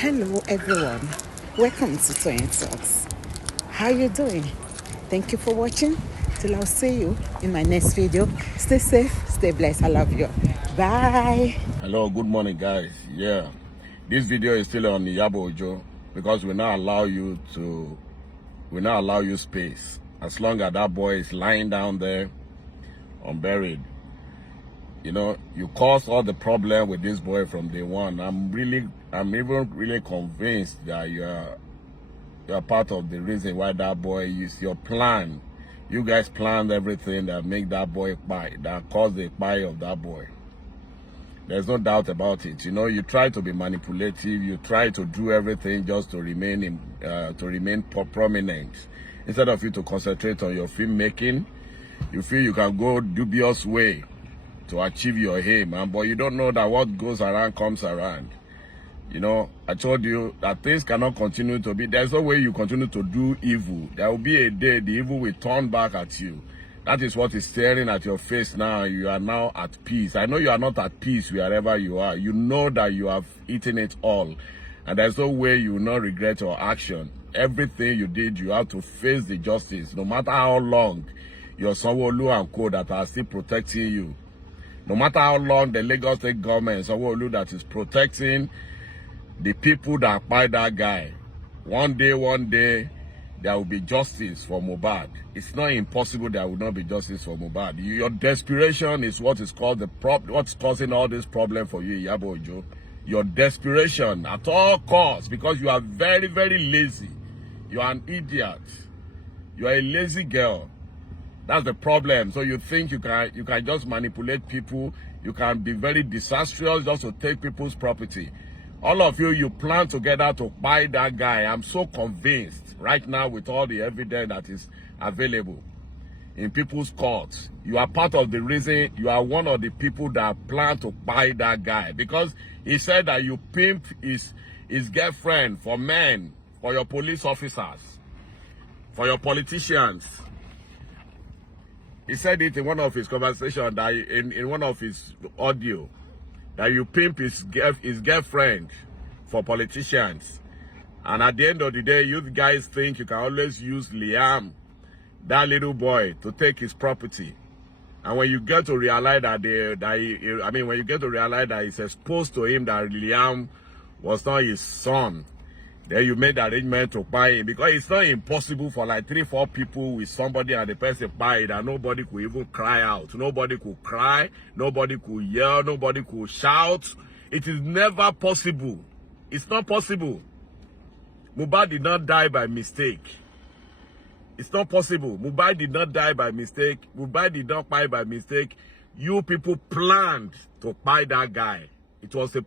Hello everyone, welcome to Toyeen Talks. How you doing? Thank you for watching. Till I'll see you in my next video. Stay safe, stay blessed. I love you. Bye. Hello, good morning guys. Yeah, this video is still on Iyabo Ojo because we not allow you space. As long as that boy is lying down there unburied, you know, you caused all the problem with this boy from day one. I'm even really convinced that you're part of the reason why that boy is your plan. You guys planned everything that make that boy buy, that caused the buy of that boy. There's no doubt about it. You know, you try to be manipulative. You try to do everything just to remain prominent. Instead of you to concentrate on your filmmaking, you feel you can go dubious way to achieve your aim, but you don't know that what goes around comes around. You know, I told you that things cannot continue to be. There's no way you continue to do evil. There will be a day the evil will turn back at you. That is what is staring at your face now. You are now at peace. I know you are not at peace wherever you are. You know that you have eaten it all. And there's no way you will not regret your action. Everything you did, you have to face the justice. No matter how long your Sanwo-Olu and co that are still protecting you. No matter how long the Lagos State government, Sanwo-Olu, that is protecting the people that buy that guy, one day, there will be justice for Mohbad. It's not impossible there will not be justice for Mohbad. Your desperation is what is called what's causing all this problem for you, Iyabo Ojo. Your desperation at all costs, because you are very, very lazy. You are an idiot. You are a lazy girl. That's the problem. So you think you can just manipulate people. You can be very disastrous just to take people's property. All of you plan together to buy that guy. I'm so convinced right now with all the evidence that is available in people's courts. You are part of the reason. You are one of the people that plan to buy that guy, because he said that you pimp his girlfriend for men, for your police officers, for your politicians. He said it in one of his conversations, that in one of his audio, that you pimp his girlfriend for politicians. And at the end of the day, you guys think you can always use Liam, that little boy, to take his property. And when you get to realize that when you get to realize that it's exposed to him that Liam was not his son, then you made the arrangement to buy him, because it's not impossible for like 3-4 people with somebody and the person buy it and nobody could even cry out. Nobody could cry, nobody could yell, nobody could shout. It is never possible. It's not possible. Mohbad did not die by mistake. It's not possible. Mohbad did not die by mistake. Mohbad did not buy by mistake. You people planned to buy that guy. It was a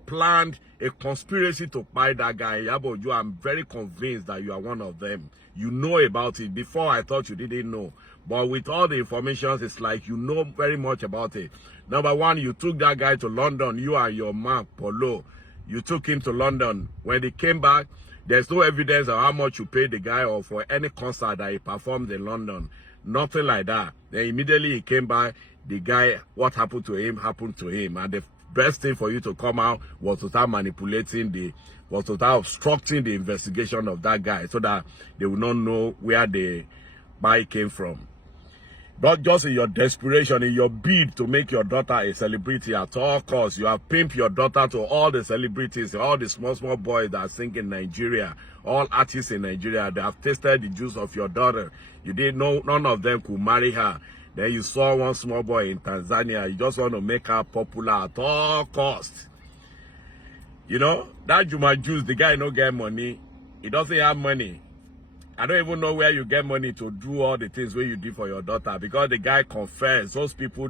conspiracy to buy that guy. Iyabo Ojo, I'm very convinced that you are one of them. You know about it. Before, I thought you didn't know. But with all the information, it's like you know very much about it. Number one, you took that guy to London. You and your man, Polo. You took him to London. When he came back, there's no evidence of how much you paid the guy or for any concert that he performed in London. Nothing like that. Then immediately he came back. The guy, what happened to him, happened to him. And the best thing for you to come out was to start obstructing the investigation of that guy, so that they will not know where the buy came from. Not just in your desperation, in your bid to make your daughter a celebrity at all costs. You have pimped your daughter to all the celebrities, all the small boys that sing in Nigeria, all artists in Nigeria. They have tasted the juice of your daughter. You didn't know none of them could marry her. Then you saw one small boy in Tanzania. You just want to make her popular at all costs. You know, that Juma Juice, the guy no get money. He doesn't have money. I don't even know where you get money to do all the things where you did for your daughter, because the guy confessed. Those people,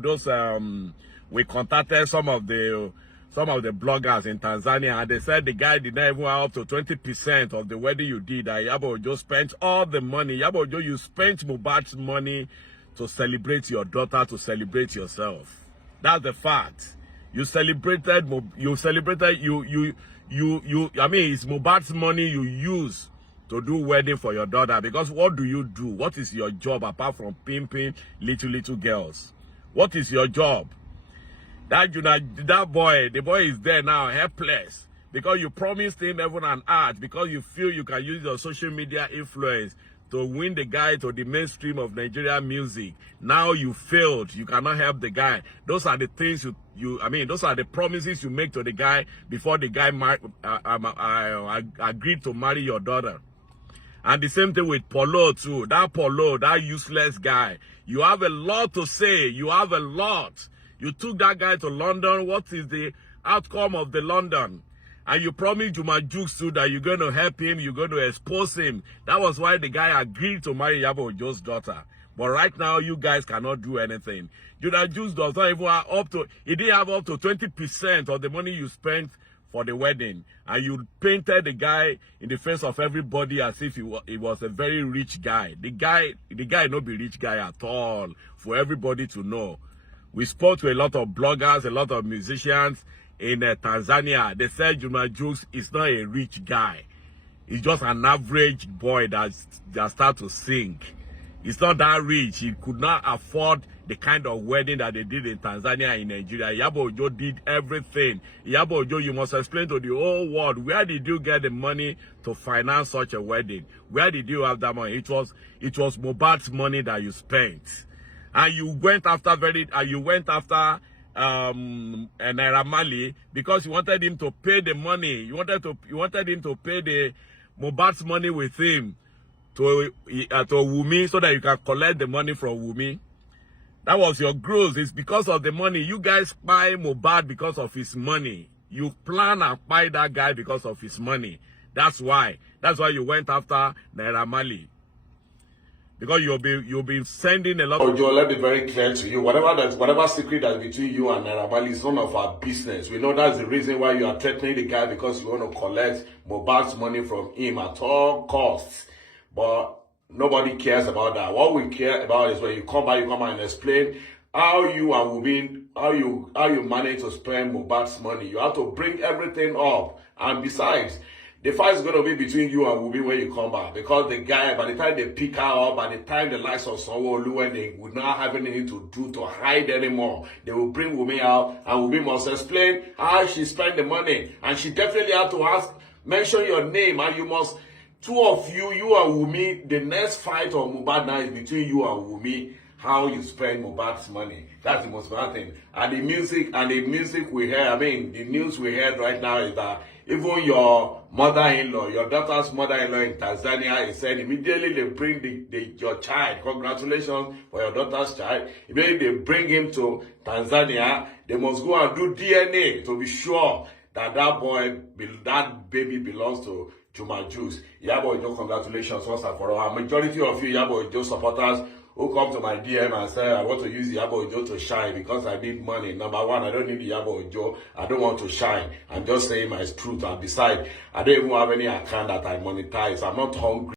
we contacted some of the bloggers in Tanzania, and they said the guy did not even have up to 20% of the wedding you did. Iyabo Ojo spent all the money. Iyabo Ojo, you spent Mohbad's money to celebrate your daughter, to celebrate yourself. That's the fact. You celebrated, I mean, it's Mohbad's money you use to do wedding for your daughter. Because what do you do? What is your job apart from pimping little girls? What is your job? That boy, the boy is there now, helpless. because you promised him heaven and earth, because you feel you can use your social media influence to win the guy to the mainstream of Nigerian music. Now you failed. You cannot help the guy. Those are the things those are the promises you make to the guy before the guy agreed to marry your daughter. And the same thing with Polo too. That Polo, that useless guy. You have a lot to say. You have a lot. You took that guy to London. What is the outcome of the London? And you promised Juma Jukes too that you're going to help him, you're going to expose him. That was why the guy agreed to marry Iyabo Ojo's daughter. But right now, you guys cannot do anything. Juma Jukes does not even have he didn't have up to 20% of the money you spent for the wedding. And you painted the guy in the face of everybody as if he was a very rich guy. The guy not be rich guy at all, for everybody to know. We spoke to a lot of bloggers, a lot of musicians in Tanzania. They said Juma Jukes is not a rich guy. He's just an average boy that started to sing. He's not that rich. He could not afford the kind of wedding that they did in Tanzania, in Nigeria. Iyabo Ojo did everything. Iyabo Ojo, you must explain to the whole world, where did you get the money to finance such a wedding? Where did you have that money? It was Mohbad's money that you spent. And you went after Naira Marley because you wanted him to pay the money. You wanted him to pay the Mohbad's money with him to Wumi, so that you can collect the money from Wumi. That was your growth. It's because of the money. You guys buy Mohbad because of his money. You plan and buy that guy because of his money. That's why you went after Naira Marley. Because you'll be sending a lot of... Ojo, let me be very clear to you. Whatever secret that's between you and Naira Marley is none of our business. We know that's the reason why you are threatening the guy, because you want to collect Mohbad's money from him at all costs. But nobody cares about that. What we care about is when you come back and explain how you and Wumi, how you manage to spend Mohbad's money. You have to bring everything up. And besides, the fight is going to be between you and Wumi when you come back. Because the guy, by the time they pick her up, by the time the likes of Sanwo-Olu, when they would not have anything to do to hide anymore, they will bring Wumi out, and Wumi must explain how she spent the money. And she definitely have to mention your name, and you must, two of you and Wumi, the next fight on Mohbad now is between you and Wumi, how you spend Mohbad's money. That's the most important thing. And the music we hear, the news we heard right now is that even your mother-in-law, your daughter's mother-in-law in Tanzania is saying immediately they bring your child. Congratulations for your daughter's child. Immediately they bring him to Tanzania. They must go and do DNA to be sure that that baby belongs to Juma Jukes. Iyabo Ojo, congratulations once and for all. A majority of you Iyabo Ojo supporters who come to my DM and say, I want to use Iyabo Ojo to shine because I need money. Number one, I don't need Iyabo Ojo. I don't want to shine. I'm just saying my truth. And besides, I don't even have any account that I monetize. I'm not hungry.